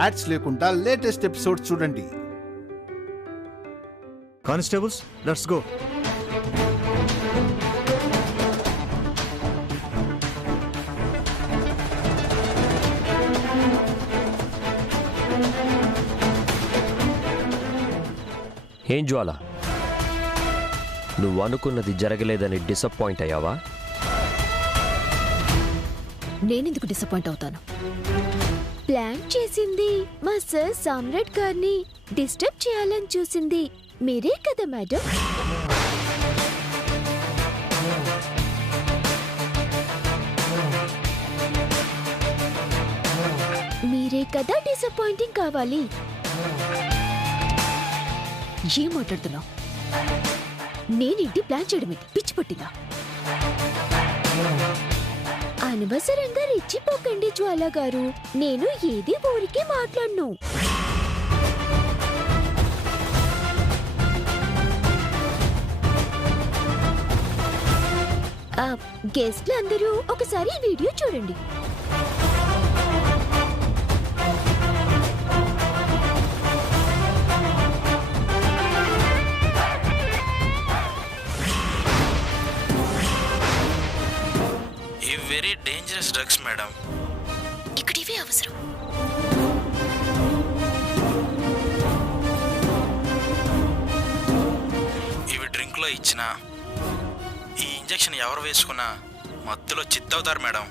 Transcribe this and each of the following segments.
Ads లేకుండా latest episodes చూడండి. Constables, let's go. ఏం జ్వాల, నువ్వు అనుకున్నది జరగలేదని డిసప్పాయింట్ అయ్యావా? నేనెందుకు డిసప్పాయింట్ అవుతాను? ప్లాన్ చేసింది మా సార్ సామ్రాట్ గారిని డిస్టర్బ్ చేయాలని చూసింది మీరే కదా మేడం. మీరే కదా డిసప్పాయింటింగ్ కావాలి. ఏం మాట్లాడుతున్నావు? నేనేంటి ప్లాన్ చేయడమేంటి? పిచ్చి పట్టిందా? అనవసరంగా రెచ్చిపోకండి జ్వాల గారు. నేను ఏది ఊరికే మాట్లాడను. గెస్ట్లు అందరూ ఒకసారి ఈ వీడియో చూడండి. Very dangerous drugs madam. ఇక్కడ ఇవే అవసరం. ఇవి డ్రింక్ లో ఇచ్చిన ఈ ఇంజెక్షన్ ఎవరు వేసుకున్నా మత్తులో చిత్తవుతారు మేడం.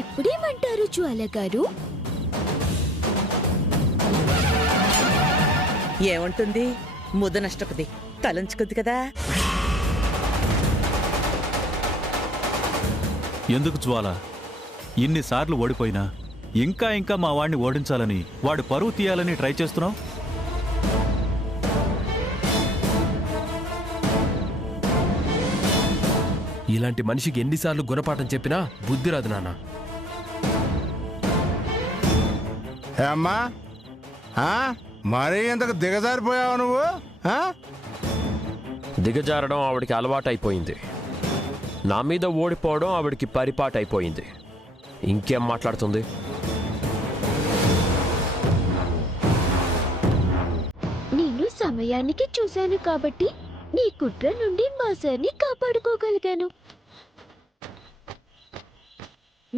ఇప్పుడేమంటారు జ్వాల గారు? ఏమంటుంది? ముద్ద నష్టకుది తలంచుకుంది కదా. ఎందుకు జ్వాల, ఇన్నిసార్లు ఓడిపోయినా ఇంకా ఇంకా మా వాడిని ఓడించాలని, వాడు పరువు తీయాలని ట్రై చేస్తున్నావు? ఇలాంటి మనిషికి ఎన్నిసార్లు గుణపాఠం చెప్పినా బుద్ధి రాదు నాన్న. అమ్మా, మరీ ఇంతకు దిగజారిపోయావు నువ్వు? దిగజారడం ఆవిడికి అలవాటైపోయింది. నా మీద ఓడిపోవడం ఆవిడికి పరిపాటైపోయింది. ఇంకేం మాట్లాడుతుంది? నేను సమయానికి చూశాను కాబట్టి నీ కుట్ర నుండి మా సార్ని కాపాడుకోగలిగాను.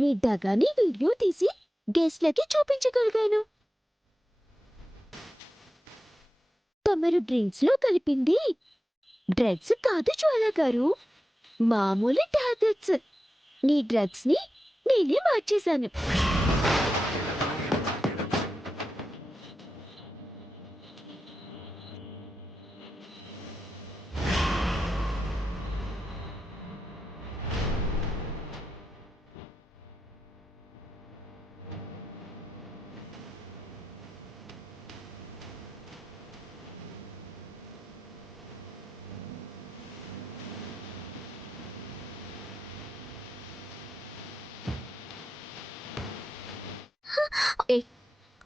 నీ దగాని వీడియో తీసి గెస్ట్లకి చూపించగలిగాను. తమరు డ్రింక్స్ లో కలిపింది డ్రగ్స్ కాదు జ్వాల గారు, మామూలు టాబ్లెట్స్. నీ డ్రగ్స్ ని నేనే మార్చేశాను.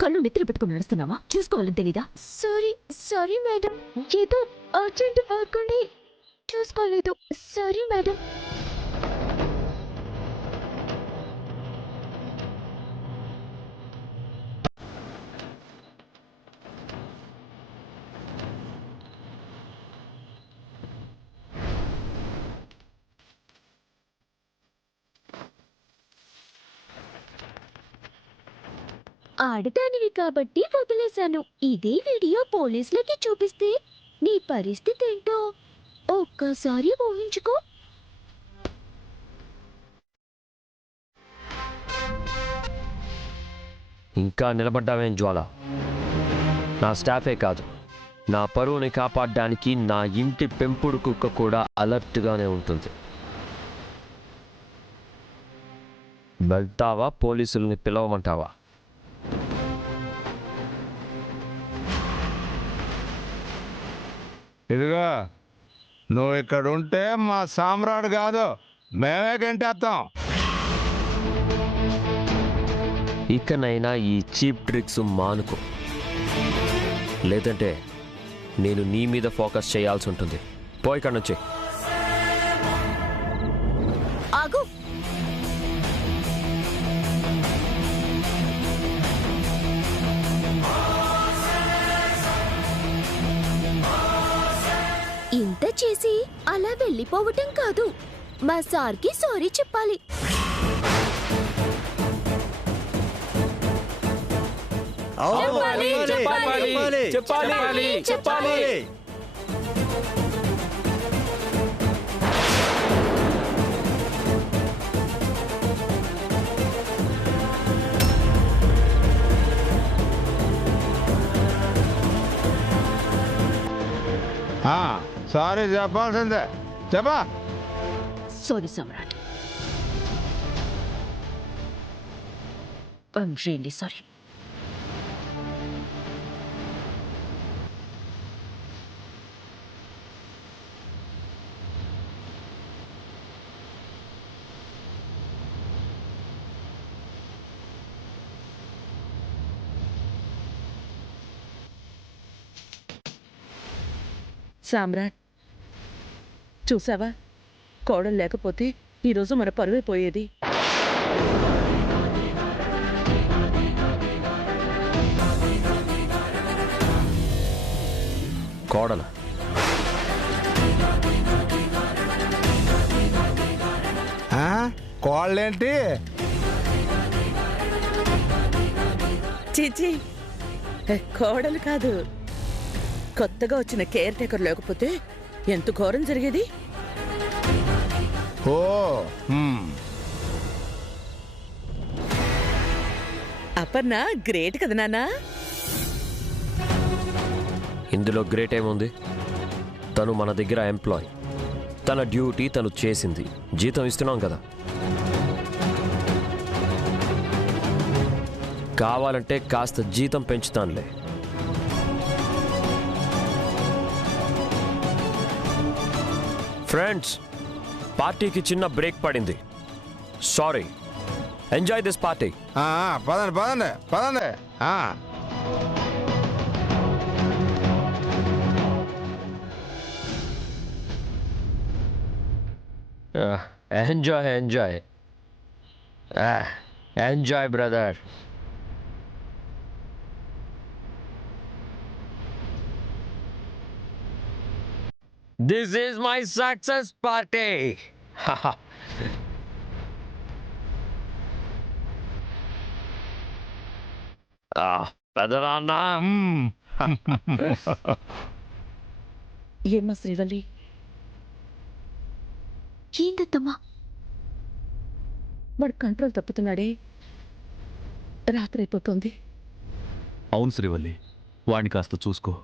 కళ్ళు నెత్తిన పెట్టుకుని నడుస్తున్నావా? చూసుకోవాలని తెలీదా? సారీ సారీ మేడం, ఏదో అర్జెంట్ వర్క్ ఉండి చూసుకోలేదు. Sorry madam. ఆడదానివి కాబట్టి వదిలేశాను. ఇదే వీడియో పోలీసులకి చూపిస్తే నీ పరిస్థితి ఏంటో ఒక్కసారి ఊహించుకో. ఇంకా నిలబడ్డావేం జ్వాల? నా స్టాఫే కాదు, నా పరువుని కాపాడడానికి నా ఇంటి పెంపుడు కుక్క కూడా అలర్ట్గానే ఉంటుంది. వెళ్తావా? పోలీసుల్ని పిలవమంటావా? ఇదిగో, నువ్వు ఇక్కడ ఉంటే మా సామ్రాట్ కాదు, మేమే గంటేస్తాం. ఇకనైనా ఈ చీప్ ట్రిక్స్ మానుకో, లేదంటే నేను నీ మీద ఫోకస్ చేయాల్సి ఉంటుంది. పో ఇక్కడ నుంచి. ఆగు. ఇంత చేసి అలా వెళ్ళిపోవటం కాదు, మా సార్కి సారీ చెప్పాలి. చెప్పాలి. సారీ చెప్పాల్సిందే. చెప్పా. Sorry Samrat, I'm really sorry. Samrat, చూసావా, కోడలు లేకపోతే ఈరోజు మన పరువే పోయేది. కోడల కోళ్ళేంటి? చీచి, కోడలు కాదు, కొత్తగా వచ్చిన కేర్ టేకర్ లేకపోతే ఎంత ఘోరం జరిగేది. ఓ అపర్ణ గ్రేట్ కదా నాన్నా. ఇందులో గ్రేట్ ఏముంది? తను మన దగ్గర ఎంప్లాయ్, తన డ్యూటీ తను చేసింది, జీతం ఇస్తున్నాం కదా. కావాలంటే కాస్త జీతం పెంచుతానులే. ఫ్రెండ్స్, పార్టీకి చిన్న బ్రేక్ పడింది. సారీ. Enjoy this party. పదండి పదండి పదండి. Enjoy enjoy enjoy brother. This is my success party. పెదనాన్న. ఏమ్మా శ్రీవల్లి, ఏందత్తమ్మా? వాడు కంట్రోల్ తప్పుతున్నాడే. రాత్రి అయిపోతుంది. అవును శ్రీవల్లి, వాణ్ణి కాస్త చూసుకో.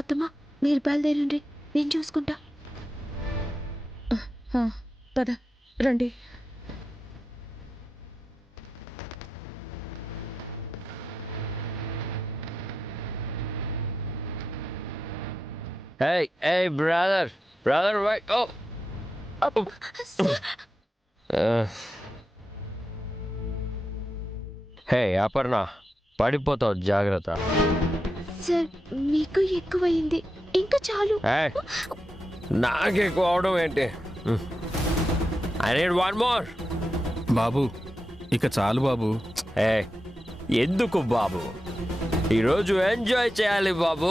అత్తమ్మా, మీరు బయలుదేరండి, నేను చూసుకుంటా. పద రండి. Hey, hey, brother, wait. Oh. Hey, Aparna, పడిపోతావు, జాగ్రత్త. సార్, మీకు ఎక్కువైంది, ఇంకా చాలు. నాకు ఎక్కువ అవడం ఏంటి? I need one more. బాబు, ఇక చాలు బాబు. ఎందుకు బాబు? ఈరోజు ఎంజాయ్ చేయాలి బాబు.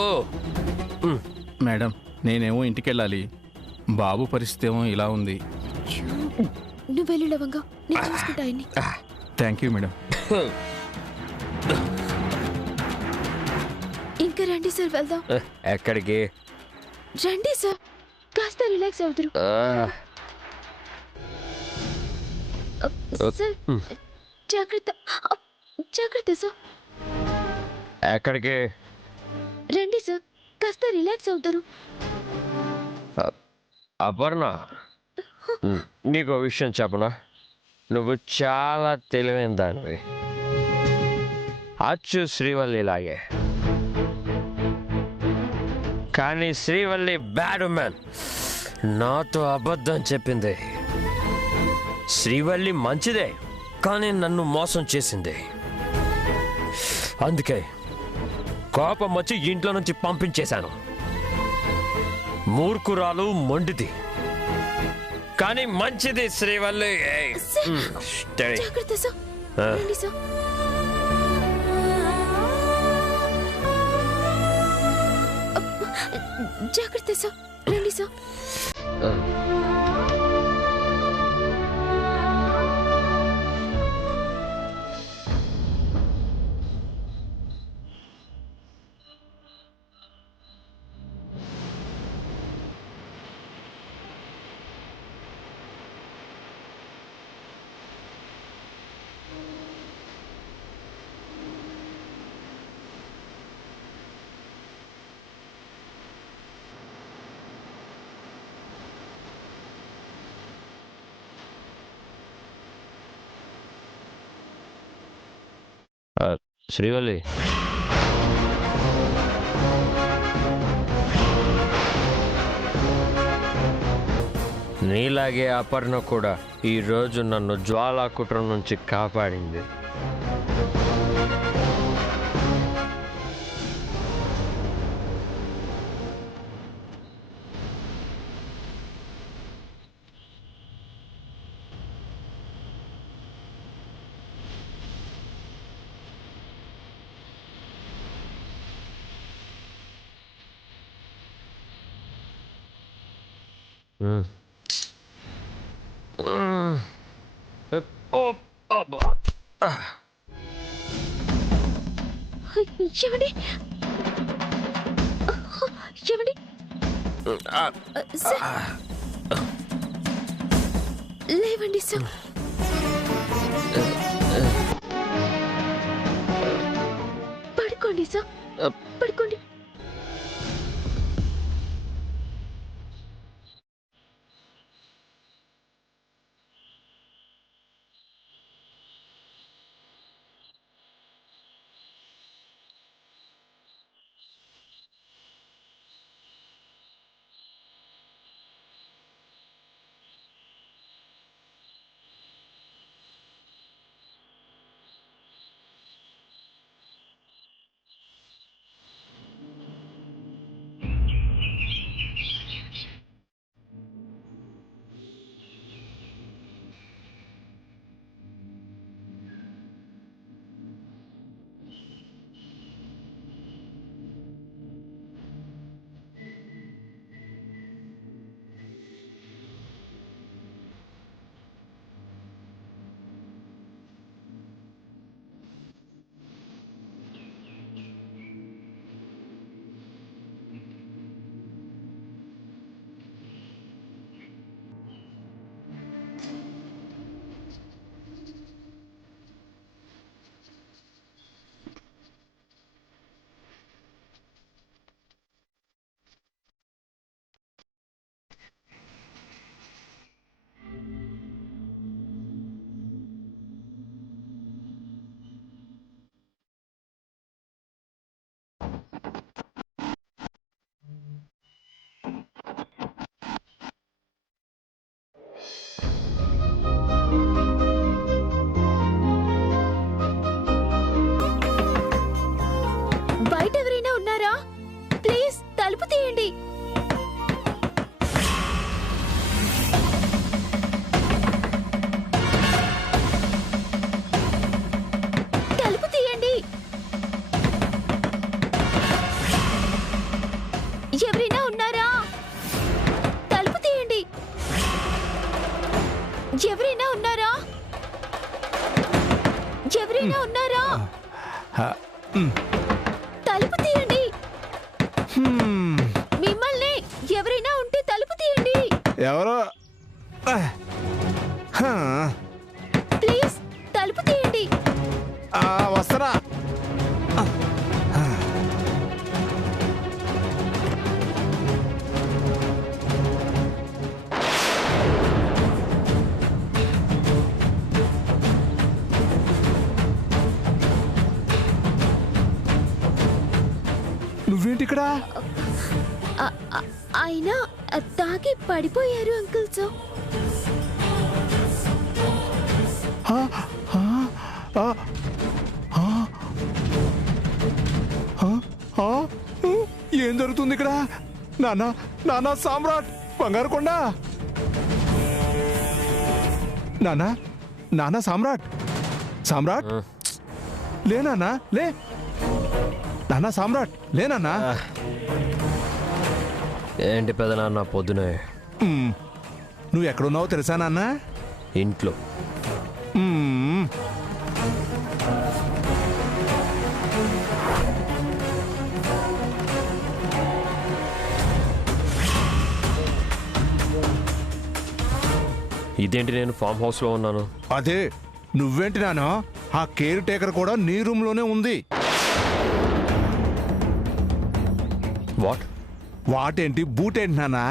మేడం, నేనేమో ఇంటికి వెళ్ళాలి. బాబు పరిస్థితి ఏమో ఇలా ఉంది. నువ్వు వెళ్ళు లవంగా, నేను చూసుకుంటా ఆయన్ని. Thank you madam. ఇంకా రండి సార్, వెళ్దాం. ఎక్కడికి? రండి సార్, కాస్త రిలాక్స్ అవుతారు. సార్, జాగ్రత్త జాగ్రత్త సార్. ఎక్కడికి? రండి సార్, కాస్త రిలాక్స్ అవుతారు. అపర్ణ, నీకు విషయం చెప్పనా? నువ్వు చాలా తెలివైన దానివి, అచ్చు శ్రీవల్లిలాగే. కానీ శ్రీవల్లి బ్యాడ్ మ్యాన్, నాతో అబద్ధం చెప్పింది. శ్రీవల్లి మంచిదే, కానీ నన్ను మోసం చేసింది. అందుకే కోపం వచ్చి ఇంట్లో నుంచి పంపించేశాను. మూర్ఖురాలు మొండిది కానీ మంచిది శ్రీవల్లి. స్టడీ. జాగ్రత్త సార్. రండి సార్. జాగ్రత్త సార్. రండి సార్. శ్రీవల్లి, నీలాగే అపర్ణ కూడా ఈరోజు నన్ను జ్వాలా కుట్ర నుంచి కాపాడింది. ఏమండి? ఏమండి? సార్, లేవండి సార్. పడుకోండి సార్, పడుకోండి. బయట ఎవరైనా ఉన్నారా? ప్లీజ్ తలుపు తీయండి. తలుపు తీయండి. ఎవరైనా ఉన్నారా? తలుపు తీయండి. ఎవరైనా ఉన్నారా? ఎవరైనా ఉన్నారా? తలుపు తీయండి. మిమ్మల్ని ఎవరైనా ఉంటే తలుపు తీయండి. ఎవరో ప్లీజ్ తలుపు తీయండి. వస్తారా? నువ్వేంటి ఇక్కడ? ఆయన తాగి పడిపోయారు అంకుల్. సో ఏం జరుగుతుంది ఇక్కడ? నానా నానా సామ్రాట్ బంగారు కొండ నానా నానా సామ్రాట్ సామ్రాట్ లే నానా లే నానా సామ్రాట్ లే నానా. ఏంటి పెదనాన్న పొద్దునే? నువ్వు ఎక్కడున్నావో తెలుసా నాన్న? ఇంట్లో. ఇదేంటి నేను ఫామ్ హౌస్లో ఉన్నాను? అదే నువ్వేంటి నాన్న, ఆ కేర్ టేకర్ కూడా నీ రూమ్లోనే ఉంది. వాట్? వాటేంటి బూటేంటి నానా?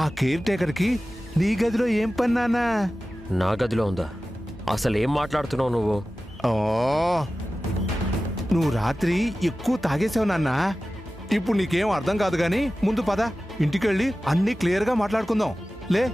ఆ కేర్ టేకర్కి నీ గదిలో ఏం పని నానా? నా గదిలో ఉందా? అసలు ఏం మాట్లాడుతున్నావు నువ్వు? ఓ నువ్వు రాత్రి ఎక్కువ తాగేసావు నాన్న. ఇప్పుడు నీకేం అర్థం కాదు గాని ముందు పద, ఇంటికెళ్ళి అన్నీ క్లియర్గా మాట్లాడుకుందాం. లే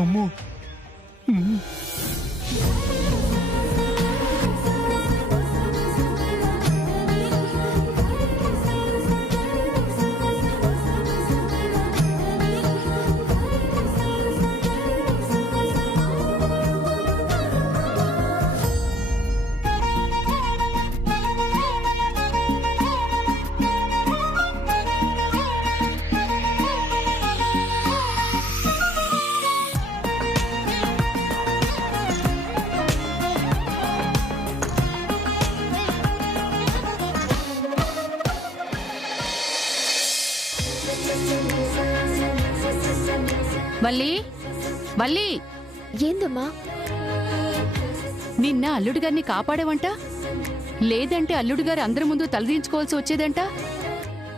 అమ్మో. మళ్ళీ మళ్ళీ ఏందమ్మా? నిన్న అల్లుడు గారిని కాపాడేవంట, లేదంటే అల్లుడు గారు అందరి ముందు తలదించుకోవాల్సి వచ్చేదంట.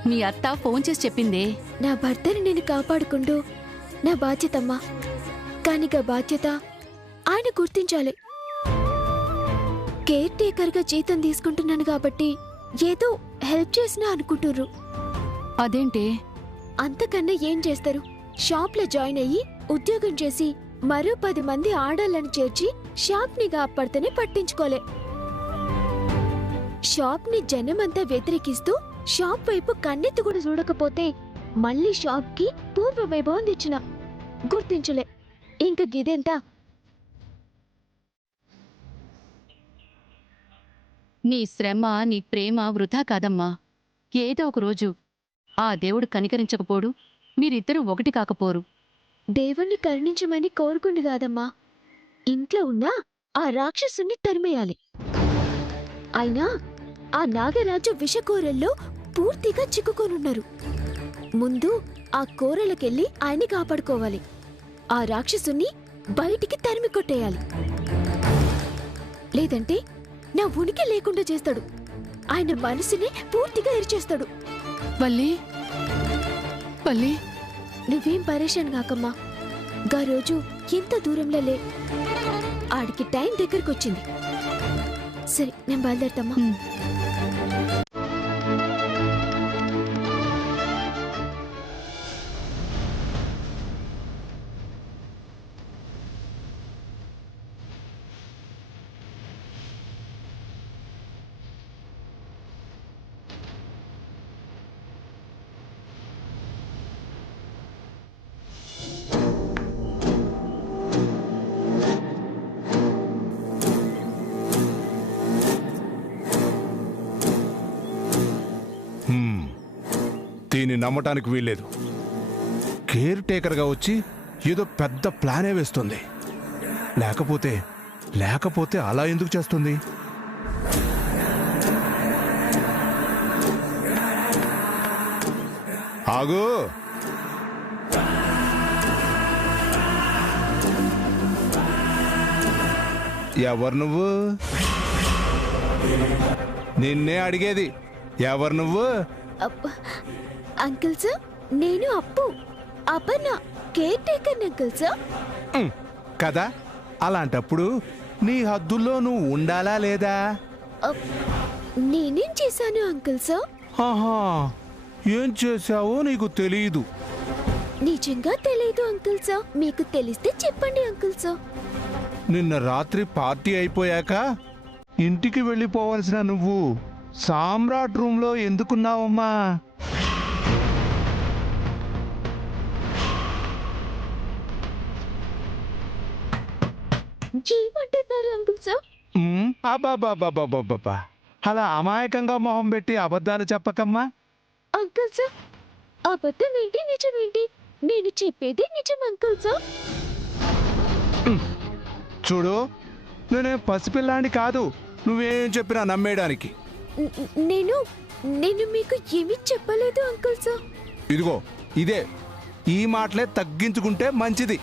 మీ అత్త ఫోన్ చేసి చెప్పిందే. నా భర్తని నేను కాపాడుకుంటూ నా బాధ్యతమ్మా. కానిక బాధ్యత ఆయన గుర్తించాలి. కేర్ టేకర్గా జీతం తీసుకుంటున్నాను కాబట్టి ఏదో హెల్ప్ చేసినా అనుకుంటుర్రు. అదేంటే? అంతకన్నా ఏం చేస్తారు? షాప్లో జాయిన్ అయ్యి ఉద్యోగం చేసి మరో 10 మంది ఆడాలను చేర్చి షాప్ ని కాపాడితేనే పట్టించుకోలే. షాప్ ని జనమంతా వ్యతిరేకిస్తూ షాప్ వైపు కన్నెత్తి కూడా చూడకపోతే మళ్ళీ షాప్ కి పూర్వ వైభవం తెచ్చిన గుర్తించలే. ఇంక గిదెంత? నీ శ్రమ, నీ ప్రేమ వృధా కాదమ్మా. ఏదో ఒక రోజు ఆ దేవుడు కనికరించకపోడు, మీరిద్దరూ ఒకటి కాకపోరు. దేవుణ్ణి కరుణించమని కోరుకుంది కాదమ్మా, ఇంట్లో ఉన్న ఆ రాక్షసుని తరిమేయాలి. అయినా ఆ నాగరాజు విషకోరల్లో పూర్తిగా చిక్కుకొనున్నారు. ముందు ఆ కోరలకెళ్ళి ఆయన్ని కాపాడుకోవాలి. ఆ రాక్షసుని బయటికి తరిమి కొట్టేయాలి. లేదంటే నా ఉనికి లేకుండా చేస్తాడు. ఆయన మనసుని పూర్తిగా ఎరిచేస్తాడు. వల్లి వల్లి, నువ్వేం పరేషాన్ కాకమ్మా. గా రోజు ఎంత దూరంలో లే, ఆడికి టైం దగ్గరకొచ్చింది. సరే నేను బయలుదేరుతామా? దీన్ని నమ్మటానికి వీల్లేదు. కేర్ టేకర్గా వచ్చి ఏదో పెద్ద ప్లానే వేస్తుంది. లేకపోతే అలా ఎందుకు చేస్తుంది? ఆగు. ఎవరు నువ్వు? నిన్నే అడిగేది. ఎవరు నువ్వు? అంకుల్ సార్, నేను Aparna, care taker uncle sir. కదా, అలాంటప్పుడు నీ హద్దుల్లో నువ్వు ఉండాలా లేదా? నేనేం చేశాను అంకుల్ సార్? ఆహా, ఏం చేశావో నీకు తెలియదు. నిజంగా తెలీదు అంకుల్ సార్. మీకు తెలిస్తే చెప్పండి అంకుల్ సార్. నిన్న రాత్రి పార్టీ అయిపోయాక ఇంటికి వెళ్ళిపోవలసిన నువ్వు సామ్రాట్ రూమ్లో ఎందుకున్నావమ్మా? ఏమంటున్నారు అంకుల్ సార్? అబ్బాబ్బాబ్బాబ్బాబ్బా, అలా అమాయకంగా మొహం పెట్టి అబద్ధాలు చెప్పకమ్మా. అంకుల్ సార్, అబద్ధం ఏంటి నిజమేంటి? నేను చెప్పేది నిజం అంకుల్ సార్. చూడు, నేనే పసిపిల్లాండి కాదు నువ్వేం చెప్పినా నమ్మేయడానికి. నేను నేను మీకు ఏమీ చెప్పలేదు అంకుల్ సార్. ఇదిగో ఇదే, ఈ మాటలే తగ్గించుకుంటే మంచిది.